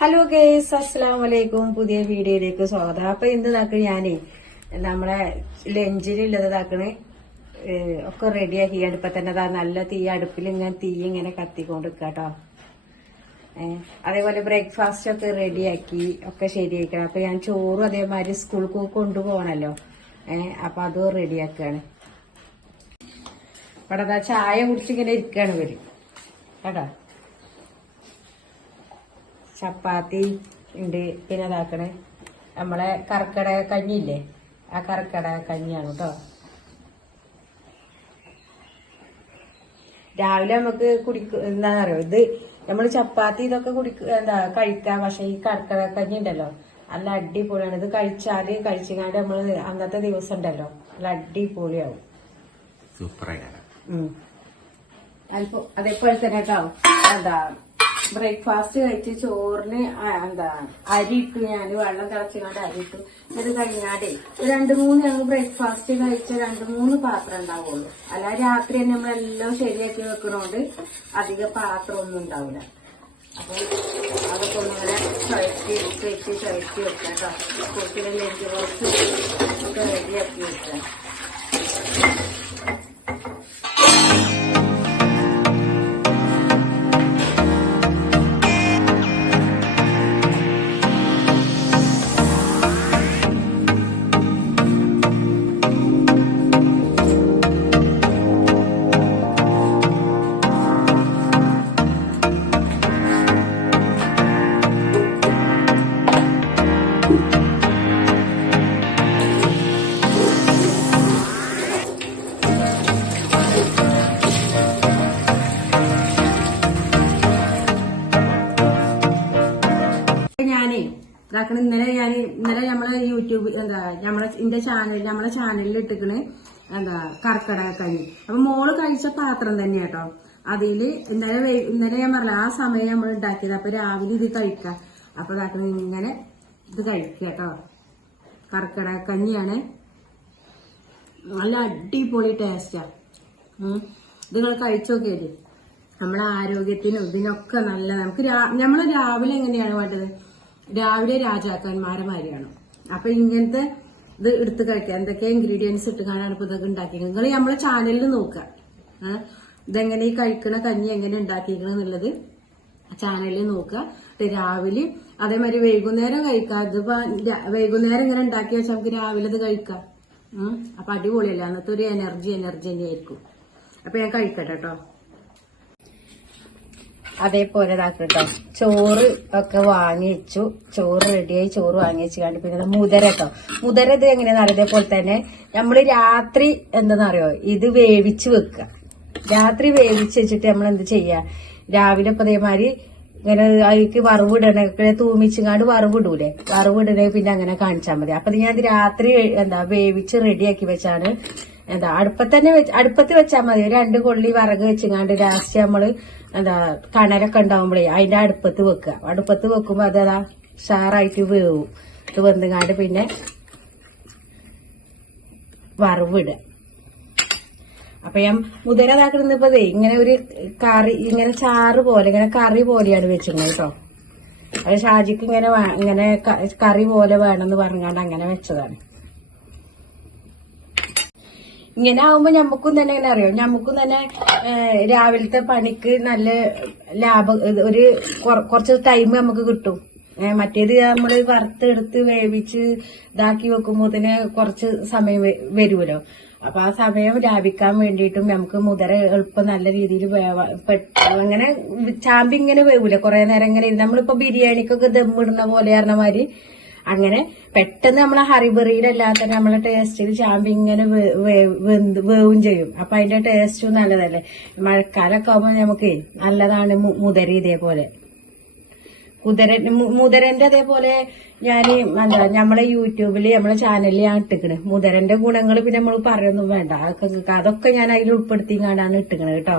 Hello guys അസ്സാം വലൈക്കും പുതിയ വീഡിയോയിലേക്ക് സ്വാഗതം. അപ്പൊ ഇന്ന് ഇതാക്കണ ഞാനേ നമ്മളെ ലഞ്ചിലുള്ളത് ഇതാക്കണ് ഒക്കെ റെഡിയാക്കി അടുപ്പ തന്നെ നല്ല തീ അടുപ്പിൽ ഇങ്ങനെ തീ ഇങ്ങനെ കത്തിക്കൊണ്ട് കേട്ടോ അതേപോലെ ബ്രേക്ക്ഫാസ്റ്റ് ഒക്കെ റെഡിയാക്കി ഒക്കെ ശരിയാക്കണം. അപ്പൊ ഞാൻ ചോറും അതേമാതിരി സ്കൂൾക്ക് കൊണ്ടുപോകണല്ലോ. ഏഹ് അപ്പൊ അതും റെഡിയാക്കാണ് ഇവിടെ ചായ കുടിച്ചിങ്ങനെ ഇരിക്കാണ് ഇവർ. കേട്ടോ? ചപ്പാത്തി ഉണ്ട് പിന്നെ ഇതാക്കണേ. നമ്മളെ കർക്കട കഞ്ഞില്ലേ ആ കർക്കട കഞ്ഞിയാണ് കേട്ടോ രാവിലെ നമുക്ക് കുടിക്ക എന്താണെന്ന് അറിയോ? ഇത് നമ്മൾ ചപ്പാത്തി ഇതൊക്കെ കുടിക്ക എന്താ കഴിക്കാം. പക്ഷെ ഈ കർക്കട കഞ്ഞി ഉണ്ടല്ലോ നല്ല അടിപൊളിയാണ്. ഇത് കഴിച്ചാൽ കഴിച്ചുകാണ്ട് നമ്മൾ അന്നത്തെ ദിവസം ഉണ്ടല്ലോ നല്ല അടിപൊളിയാവും. സൂപ്പറായി. അതേപോലെ തന്നെ കേട്ടോ എന്താ ബ്രേക്ക്ഫാസ്റ്റ് കഴിച്ച് ചോറിന് എന്താ അരി ഇട്ടു ഞാൻ വെള്ളം തിളച്ചുകൊണ്ട് അരി ഇട്ടു. ഇത് കഴിഞ്ഞാടേ രണ്ടു മൂന്ന് ഞങ്ങൾ ബ്രേക്ക്ഫാസ്റ്റ് കഴിച്ച രണ്ട് മൂന്ന് പാത്രം ഉണ്ടാവുള്ളൂ. അല്ല രാത്രി തന്നെ നമ്മളെല്ലാം ശരിയാക്കി വെക്കണോണ്ട് അധിക പാത്രം ഒന്നും ഉണ്ടാവില്ല. അപ്പൊ അതൊക്കെ ഒന്നിങ്ങനെ ചുഴറ്റി വെച്ച് ചുഴറ്റി വെക്കാം കേട്ടോ കുട്ടിയുടെ ലഞ്ച് ബോക്സ് ഒക്കെ റെഡിയാക്കി വെക്കാം. ഇതാക്കണ ഇന്നലെ ഞാൻ ഇന്നലെ നമ്മളെ യൂട്യൂബ് എന്താ നമ്മളെ എന്റെ ചാനൽ നമ്മളെ ചാനലിൽ ഇട്ടിക്കണ് എന്താ കർക്കട കഞ്ഞി. അപ്പൊ മോൾ കഴിച്ച പാത്രം തന്നെ കേട്ടോ. അതിൽ ഇന്നലെ ഇന്നലെ ഞാൻ പറഞ്ഞ ആ സമയം നമ്മൾ ഉണ്ടാക്കിയത് അപ്പൊ രാവിലെ ഇത് കഴിക്കാം. അപ്പൊ ഇതാക്കണ ഇങ്ങനെ ഇത് കഴിക്കുക കേട്ടോ. കർക്കട കഞ്ഞിയാണ്. നല്ല അടിപൊളി ടേസ്റ്റാ. ഇത് നിങ്ങൾ കഴിച്ചു നോക്കിയത് നമ്മളെ ആരോഗ്യത്തിനും ഇതിനൊക്കെ നല്ല നമുക്ക് നമ്മൾ രാവിലെ എങ്ങനെയാണ് വേണ്ടത്? രാവിലെ രാജാക്കന്മാരെ മാതിരിയാണ്. അപ്പൊ ഇങ്ങനത്തെ ഇത് എടുത്ത് കഴിക്കുക. എന്തൊക്കെ ഇൻഗ്രീഡിയൻസ് ഇട്ടുകാനാണ് ഇപ്പൊ ഇതൊക്കെ ഉണ്ടാക്കിയത് നിങ്ങൾ നമ്മളെ ചാനലിൽ നോക്കുക? ഇതെങ്ങനെ ഈ കഴിക്കണ കഞ്ഞി എങ്ങനെ ഉണ്ടാക്കിയിരിക്കണം എന്നുള്ളത് ചാനലിൽ നോക്കുക. രാവിലെ അതേമാതിരി വൈകുന്നേരം കഴിക്കാം ഇതിപ്പോ വൈകുന്നേരം ഇങ്ങനെ ഉണ്ടാക്കി വെച്ചാൽ നമുക്ക് രാവിലെ ഇത് കഴിക്കാം. അപ്പൊ അടിപൊളിയല്ല? അന്നത്തെ ഒരു എനർജി എനർജി തന്നെയായിരിക്കും. അപ്പൊ ഞാൻ കഴിക്കട്ടെ കേട്ടോ അതേപോലെ കേട്ടോ ചോറ് ഒക്കെ വാങ്ങി വെച്ചു ചോറ് റെഡിയായി ചോറ് വാങ്ങി വെച്ച് കണ്ട് പിന്നെ മുതര കേട്ടോ മുതര ഇത് എങ്ങനെയാന്ന് അറിയാം? ഇതേപോലെ തന്നെ നമ്മൾ രാത്രി എന്താണെന്നറിയോ ഇത് വേവിച്ച് വെക്കുക. രാത്രി വേവിച്ച് വെച്ചിട്ട് നമ്മൾ എന്ത് ചെയ്യാ രാവിലെ ഇപ്പൊ അതേമാതിരി ഇങ്ങനെ അതിക്ക് വറവിടണേ തൂമിച്ചുങ്ങാണ്ട് വറവിടൂലേ വറവിടണേ പിന്നെ അങ്ങനെ കാണിച്ചാൽ മതി. അപ്പൊ ഞാൻ രാത്രി എന്താ വേവിച്ച് റെഡിയാക്കി വെച്ചാണ് എന്താ അടുപ്പത്ത് തന്നെ വെച്ച് അടുപ്പത്ത് വെച്ചാൽ മതി. രണ്ട് കൊള്ളി വിറക് വെച്ചിങ്ങാണ്ട് ലാസ്റ്റ് നമ്മൾ എന്താ കണലൊക്കെ ഉണ്ടാവുമ്പോഴേ അതിന്റെ അടുപ്പത്ത് വെക്കുക. അടുപ്പത്ത് വെക്കുമ്പോ അതതാ ഷാറായിട്ട് വേവും. ഇത് വെന്തുങ്ങാണ്ട് പിന്നെ വറവിടുക. അപ്പൊ ഞാൻ മുതിര ദേ ഇങ്ങനെ ഒരു കറി ഇങ്ങനെ ചാറ് പോലെ ഇങ്ങനെ കറി പോലെയാണ് വെച്ചിരുന്നത് കേട്ടോ. അത് ഷാജിക്ക് ഇങ്ങനെ ഇങ്ങനെ കറി പോലെ വേണമെന്ന് പറഞ്ഞാണ്ട് അങ്ങനെ വെച്ചതാണ്. ഇങ്ങനെ ആവുമ്പോ ഞമ്മക്കും തന്നെ ഇങ്ങനെ അറിയാം? ഞമ്മക്കും തന്നെ രാവിലത്തെ പണിക്ക് നല്ല ലാഭം ഒരു കുറച്ച് ടൈം നമുക്ക് കിട്ടും. മറ്റേത് നമ്മൾ വറുത്തെടുത്ത് വേവിച്ച് ഇതാക്കി വെക്കുമ്പോ തന്നെ കുറച്ച് സമയം വരുമല്ലോ അപ്പൊ ആ സമയം ലാഭിക്കാൻ വേണ്ടിയിട്ടും നമുക്ക് മുതര എളുപ്പം നല്ല രീതിയിൽ അങ്ങനെ ചാമ്പി ഇങ്ങനെ വേവില്ല കുറെ നേരം ഇങ്ങനെ നമ്മളിപ്പോ ബിരിയാണിക്കൊക്കെ ദമ്മിടുന്ന പോലെ പറഞ്ഞ മാതിരി അങ്ങനെ പെട്ടെന്ന് നമ്മളെ ഹറിബറിയിലല്ലാത്ത നമ്മളെ ടേസ്റ്റിൽ ചാമ്പി ഇങ്ങനെ വേവും ചെയ്യും. അപ്പൊ അതിന്റെ ടേസ്റ്റും നല്ലതല്ലേ? മഴക്കാലൊക്കെ ആകുമ്പോൾ നമുക്ക് നല്ലതാണ് മുതരി ഇതേപോലെ. കുതിര മുതിരന്റെ അതേപോലെ ഞാൻ എന്താ നമ്മളെ യൂട്യൂബിൽ നമ്മളെ ചാനലിൽ ഞാൻ ഇട്ടിക്കണ്. മുതരന്റെ ഗുണങ്ങൾ പിന്നെ നമ്മൾ പറയൊന്നും വേണ്ട. അതൊക്കെ ഞാൻ അതിൽ ഉൾപ്പെടുത്തി കാണാൻ ഇട്ടിക്കണ് കേട്ടോ.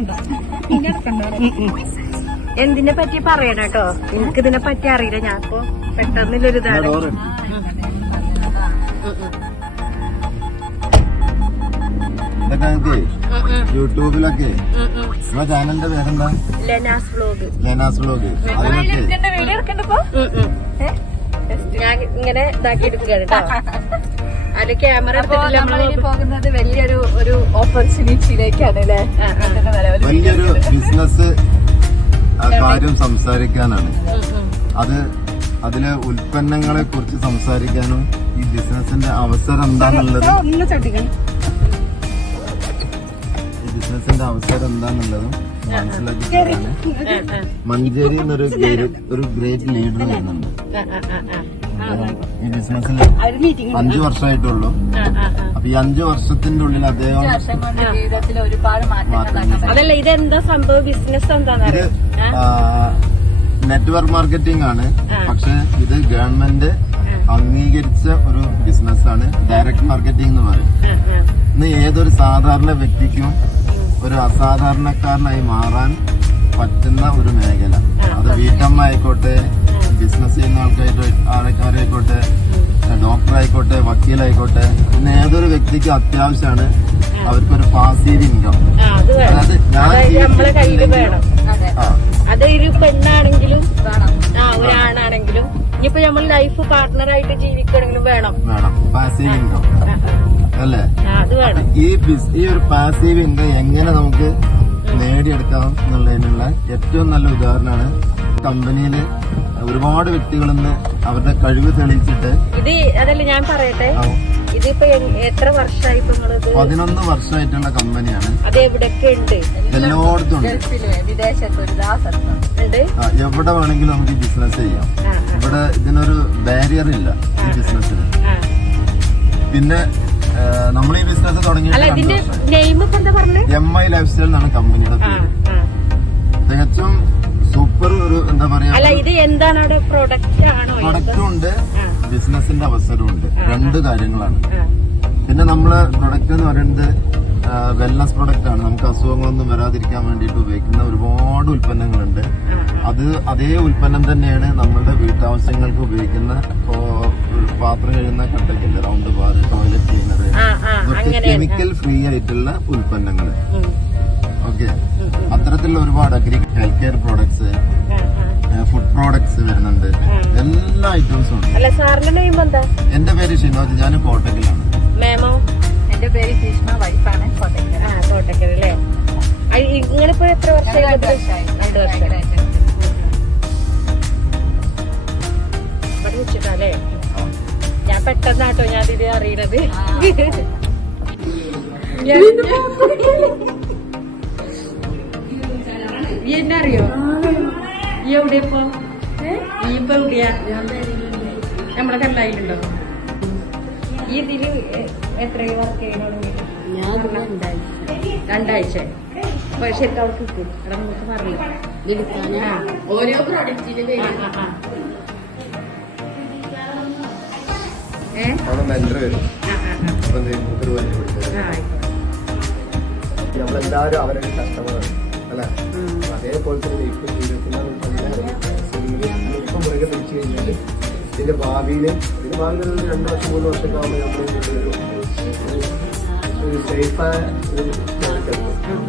എടുക്കണ്ട എന്തിനെ പറ്റി പറയണം കേട്ടോ? എനിക്ക് ഇതിനെ പറ്റി അറിയില്ല. ഞാൻ ഇപ്പൊ പെട്ടെന്നില്ലൊരു ഇതാണ് യൂട്യൂബിലൊക്കെ നിങ്ങളെ ചാനലിന്റെ പേരെന്താ? ലെനാസ് വ്ലോഗ്. ലെനാസ് വ്ലോഗ്. അതിലൊക്കെ ഞാൻ ഇങ്ങനെ ഇതാക്കി എടുക്കുകയാണ് കേട്ടോ. അതിൽ ക്യാമറ എടുത്തിട്ടില്ല പോകുന്നത് വലിയൊരു ഒരു ഓപ്പർച്യൂണിറ്റിയിലേക്കാണ് അല്ലേ. വലിയൊരു ബിസിനസ് കാര്യം സംസാരിക്കാനാണ്. അത് അതിലെ ഉൽപ്പന്നങ്ങളെ കുറിച്ച് സംസാരിക്കാനും ഈ ബിസിനസിന്റെ അവസരം ചട്ടിക്കണം. ഈ ബിസിനസിന്റെ അവസരം എന്താന്നുള്ളതും മനസ്സിലാക്കി മഞ്ചേരി എന്നൊരു ഗ്രേറ്റ് ഒരു ഗ്രേറ്റ് ലീഡർ വരുന്നുണ്ട്. ആ, ആ, ആ, ആ. അദ്ദേഹം ഈ ബിസിനസ്സിൽ അഞ്ചു വർഷമായിട്ടുള്ളൂ. ആ, ആ, ആ. അപ്പൊ ഈ അഞ്ചു വർഷത്തിന്റെ ഉള്ളിൽ അദ്ദേഹം ജീവിതത്തിൽ ഒരുപാട് മാറ്റങ്ങൾ മാറ്റങ്ങൾ അതല്ല ഇതെന്താ സംഭവം? ബിസിനസ് എന്താന്ന് ഇത് നെറ്റ്വർക്ക് മാർക്കറ്റിംഗ് ആണ്. പക്ഷെ ഇത് ഗവൺമെന്റ് അംഗീകരിച്ച ഒരു ബിസിനസ് ആണ്. ഡയറക്ട് മാർക്കറ്റിംഗ് എന്ന് പറയും. ഇന്ന് ഏതൊരു സാധാരണ വ്യക്തിക്കും ഒരു അസാധാരണക്കാരനായി മാറാൻ പറ്റുന്ന ഒരു മേഖല. അത് വീട്ടമ്മ ആയിക്കോട്ടെ ബിസിനസ് ചെയ്യുന്ന ആൾക്കായിട്ട് ആൾക്കാരായിക്കോട്ടെ ഡോക്ടറായിക്കോട്ടെ വക്കീലായിക്കോട്ടെ പിന്നെ ഏതൊരു വ്യക്തിക്കും അത്യാവശ്യമാണ് അവർക്കൊരു പാസീവ് ഇൻകം അതായത് ഞാൻ അതൊരു കയ്യിൽ വേണം. അതെ. ആ. ഒരു പെണ്ണാണെങ്കിലും വേണം. ആ ഒരാണാണെങ്കിലും ഇനിയിപ്പോ നമ്മൾ ലൈഫ് പാർട്ട്ണറായിട്ട് ജീവിക്കണമെങ്കിലും വേണം. വേണം. Passive income. അല്ലേ? ആ അത് വേണം. ഈ ഈ ഒരു പാസീവ് ഇൻകം എങ്ങനെ നമുക്ക് നേടിയെടുക്കാം എന്നുള്ളതിനുള്ള ഏറ്റവും നല്ല ഉദാഹരണമാണ് കമ്പനിയിൽ ഒരുപാട് വ്യക്തികൾ ഇന്ന് അവരുടെ കഴിവ് തെളിയിച്ചിട്ട് ഇത് അതല്ല ഞാൻ പറയട്ടെ? ഇതിപ്പോ എത്ര വർഷമായി പതിനൊന്ന് വർഷമായിട്ടുള്ള കമ്പനിയാണ്. അത് എവിടെയൊക്കെ ഉണ്ട്. എല്ലായിടത്തും ഉണ്ട്? എവിടെ വേണമെങ്കിലും നമുക്ക് ബിസിനസ് ചെയ്യാം. ഇവിടെ ഇതിനൊരു ബാരിയർ ഇല്ല ഈ ബിസിനസ്സിന് പിന്നെ നമ്മൾ ഈ ബിസിനസ് തുടങ്ങി എം ഐ ലൈഫ് സ്റ്റൈൽ എന്നാണ് കമ്പനിയുടെ പേര്. തികച്ചും സൂപ്പർ ഒരു എന്താ പറയാ അല്ല ഇത് എന്താണ് അവിടെ പ്രൊഡക്റ്റ് ആണോ? പ്രൊഡക്റ്റും ഉണ്ട് ബിസിനസിന്റെ അവസരവും ഉണ്ട്. രണ്ട് കാര്യങ്ങളാണ്. പിന്നെ നമ്മൾ പ്രൊഡക്റ്റ് എന്ന് പറയുന്നത് വെൽനസ് പ്രൊഡക്റ്റ് ആണ്. നമുക്ക് അസുഖങ്ങളൊന്നും വരാതിരിക്കാൻ വേണ്ടിയിട്ട് ഉപയോഗിക്കുന്ന ഒരുപാട് ഉൽപ്പന്നങ്ങളുണ്ട്. അത് അതേ ഉൽപ്പന്നം തന്നെയാണ് നമ്മളുടെ വീട്ടാവശ്യങ്ങൾക്ക് ഉപയോഗിക്കുന്ന ഇപ്പോ പാത്രം കഴിയുന്ന കട്ടക്കില്ല round bar toilet cleaner chemical free ആയിട്ടുള്ള ഉൽപ്പന്നങ്ങൾ ഓക്കെ. അത്തരത്തിലുള്ള ഒരുപാട് agri health care products. Food products വരുന്നുണ്ട്. എല്ലാ ഐറ്റംസും ഉണ്ട്. അല്ല സാറിന്റെ നെയിം എന്താ? എന്റെ പേര് ഷിനോജ്. ഞാൻ കോട്ടക്കിലാണ്. മാമോ എന്റെ പേര് ഭീഷ്മ വൈഫാണ് കോട്ടയ്ക്കൽ ആ കോട്ടക്കൽ അല്ലേ? നിങ്ങളിപ്പോ എത്ര വർഷമായി. രണ്ട്. ഇവിടെ ഞാൻ പെട്ടെന്നാട്ടോ ഞാൻ ഇത് അറിയണത്. ഈ എന്നെ അറിയോ ഈ എവിടെ ഇപ്പൊ ഈ ഇപ്പൊ എവിടെയാ? നമ്മളെ കല്ലായിട്ടുണ്ടോ ഈ ഇതിൽ എത്ര വർക്ക് ചെയ്യണോ രണ്ടാഴ്ച. പക്ഷെ അവിടെ കിട്ടും. അവിടെ നമുക്ക് പറഞ്ഞു ആ. ഓരോ പ്രോഡക്റ്റിന്റെ അവിടെ മെന്റർ വരും. നമ്മളെല്ലാവരും അവരുടെ കസ്റ്റമറാണ് അല്ലെ അതേപോലെ തന്നെ ഇപ്പൊ ജീവിതത്തിൽ ഇപ്പം മുറുകെ പിടിച്ചു കഴിഞ്ഞാൽ ഇതിന്റെ ഭാവിയിൽ ഇതിന്റെ ഭാവിയിൽ ഒരു രണ്ട് വർഷം മൂന്ന് വർഷമൊക്കെ ആകുമ്പോൾ നമ്മൾ ഒരു സേഫായ ഒരു.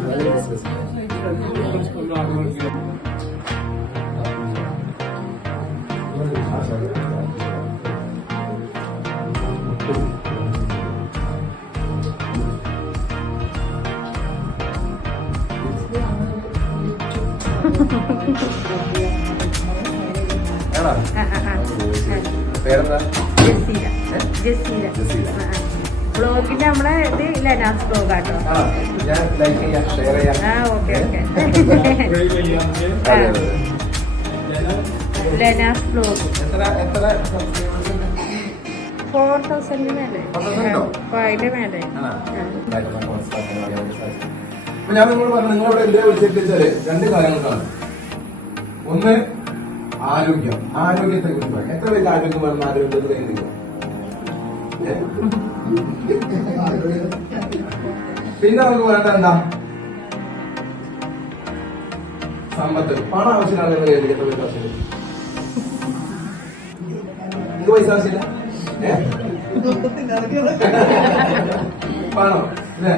അതാണ് ബിസിനസ് ആ ആ ആ പേരെന്താ? ജസീല. ജസീല. ജസീല. ആ, ആ. ബ്ലോഗിന്റെ നമ്മളെ ഇത് ലെനാസ് ബ്ലോഗ് ആട്ടോ. ഞാൻ ലൈക്ക് ചെയ്യാം ഷെയർ ചെയ്യാം. ആ ഓക്കെ ഓക്കെ. അതെ, അതെ. ബ്ലോഗ്. എത്ര എത്ര ഫോർ മേലെ. അതിന്റെ മേലെ. ഞാൻ നിങ്ങളോട് പറഞ്ഞു നിങ്ങളോട് എന്തിനാ വിളിച്ചിട്ട് വെച്ചാൽ രണ്ട് കാര്യങ്ങളാണ് ഒന്ന് ആരോഗ്യം. ആരോഗ്യത്തെ കുറിച്ച് എത്ര വലിയ ആരോഗ്യം പറഞ്ഞ ആരോഗ്യത്തെ കയ്യിൽ പിന്നെ നമുക്ക് വേണ്ട എന്താ? സമ്പത്ത്. പണം ആവശ്യമാണ് എത്ര പേർക്ക് ആവശ്യമില്ല? നിങ്ങൾക്ക് പൈസ ആവശ്യമില്ല? പണം. അല്ലേ?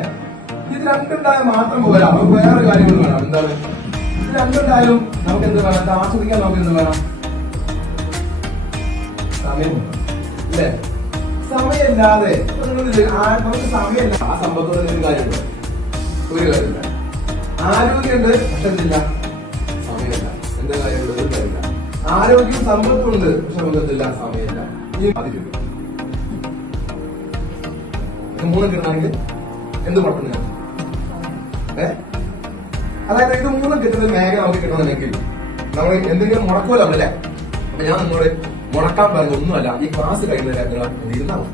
ഇത് രണ്ടുണ്ടായ മാത്രം പോരാ. വേറെ കാര്യങ്ങൾ വേണം. എന്താണ്? ഇത് രണ്ടുണ്ടായാലും നമുക്ക് എന്ത് വേണം? ആസ്വദിക്കാൻ നമുക്ക് എന്ത് വേണം? സമയം അല്ലേ? സമയമില്ലാതെ നമുക്ക് സമയമില്ല. ആ സമ്പത്തോടെ ഒരു കാര്യമുണ്ട്. ഒരു കാര്യമില്ല. ആരോഗ്യമുണ്ട്? പക്ഷെ എന്തില്ല സമയമില്ല. എന്താ കാര്യമുണ്ട് ഒരു കാര്യമില്ല. ആരോഗ്യം സമ്പത്തുണ്ട് പക്ഷെ നമുക്ക് എന്തില്ല സമയമില്ല അതിരുണ്ട് മൂന്നും കിട്ടണമെങ്കിൽ എന്ത് കുഴപ്പമില്ല? ഏ? അതായത് ഇത് മൂന്നും കിട്ടുന്ന മേഖല നമുക്ക് കിട്ടണമെങ്കിൽ നമ്മൾ എന്തെങ്കിലും അല്ലേ? അപ്പൊ ഞാൻ നിങ്ങളോട് മുടക്കാൻ പറഞ്ഞ ഒന്നുമല്ല ഈ ക്ലാസ് ഇരുന്നാൽ മതി.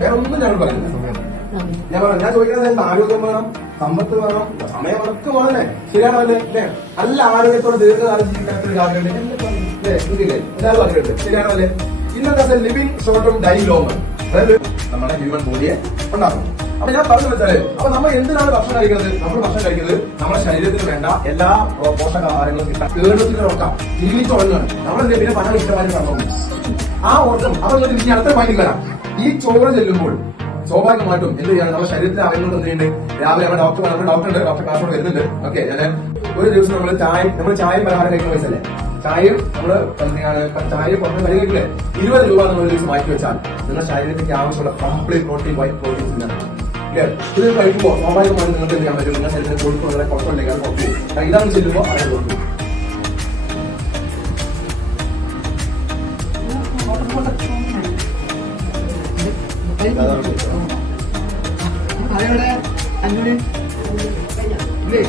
വേറെ ഒന്നും ഞങ്ങൾ പറയുന്നില്ല ഞാൻ പറഞ്ഞു ഞാൻ ചോദിക്കുന്നത് ആരോഗ്യം വേണം സമ്പത്ത് വേണം സമയം ഒക്കെ വേണല്ലേ ശരിയാണല്ലേ അല്ലേ? നല്ല ആരോഗ്യത്തോടെ ദീർഘകാലം ജീവിക്കാൻ ആഗ്രഹമുണ്ട് അല്ലേ? ഇന്നത്തെ ലിവിങ് ഷോർട്ടും ഡൈ ലോങ് അതായത് നമ്മുടെ ഹ്യൂമൻ ബോഡിയെ ഉണ്ടാക്കും അപ്പൊ ഞാൻ പറഞ്ഞു വെച്ചാൽ അപ്പൊ നമ്മൾ എന്തിനാണ് ഭക്ഷണം കഴിക്കുന്നത്? നമ്മൾ ഭക്ഷണം കഴിക്കുന്നത് നമ്മുടെ ശരീരത്തിന് വേണ്ട എല്ലാ പോഷകാഹാരങ്ങളും കിട്ടാൻ കേടുത്തിന് ഉറക്കാം നമ്മൾ നമ്മളെന്താ പിന്നെ പല ഇഷ്ടമായി പറഞ്ഞു ആ ഓർക്കം അതൊന്നും ഇനി അടുത്ത പോയിന്റ് വരാം. ഈ ചോറ് ചെല്ലുമ്പോൾ സ്വാഭാവികമായിട്ടും എന്ത് ചെയ്യാണ് നമ്മുടെ ശരീരത്തിന് അറിയുന്നത് എന്ത് ചെയ്യുന്നുണ്ട്? രാവിലെ നമ്മുടെ ഡോക്ടർ നമ്മുടെ ഡോക്ടർ ഉണ്ട് ഡോക്ടർ ക്ലാസ്സോട് വരുന്നുണ്ട്. ഓക്കെ ഞാൻ ഒരു ദിവസം നമ്മൾ ചായ നമ്മൾ ചായയും പലഹാരം കഴിക്കുന്ന പൈസല്ലേ ചായയും നമ്മൾ എന്താണ് ചായ പുറത്ത് കഴിക്കില്ലേ? ഇരുപത് രൂപ നമ്മൾ ഒരു ദിവസം മാറ്റി വെച്ചാൽ നിങ്ങളുടെ ശരീരത്തിന്റെ ആവശ്യമുള്ള കംപ്ലീറ്റ് പ്രോട്ടീൻ വൈറ്റ് പ്രോട്ടീൻസ് ഇല്ലേ? ഇത് കഴിക്കുമ്പോൾ സ്വാഭാവികമായിട്ടും നിങ്ങൾക്ക് എന്ത് ചെയ്യാൻ പറ്റും നിങ്ങളുടെ ശരീരത്തിൽ കൊഴുപ്പ് വളരെ കുറച്ചുണ്ടെങ്കിൽ അത് കുറച്ച്. ഇതാണ് ചെല്ലുമ്പോൾ അങ്ങനെ കൊടുക്കും അതെവിടെ അഞ്ഞൂറ് ഇല്ലേ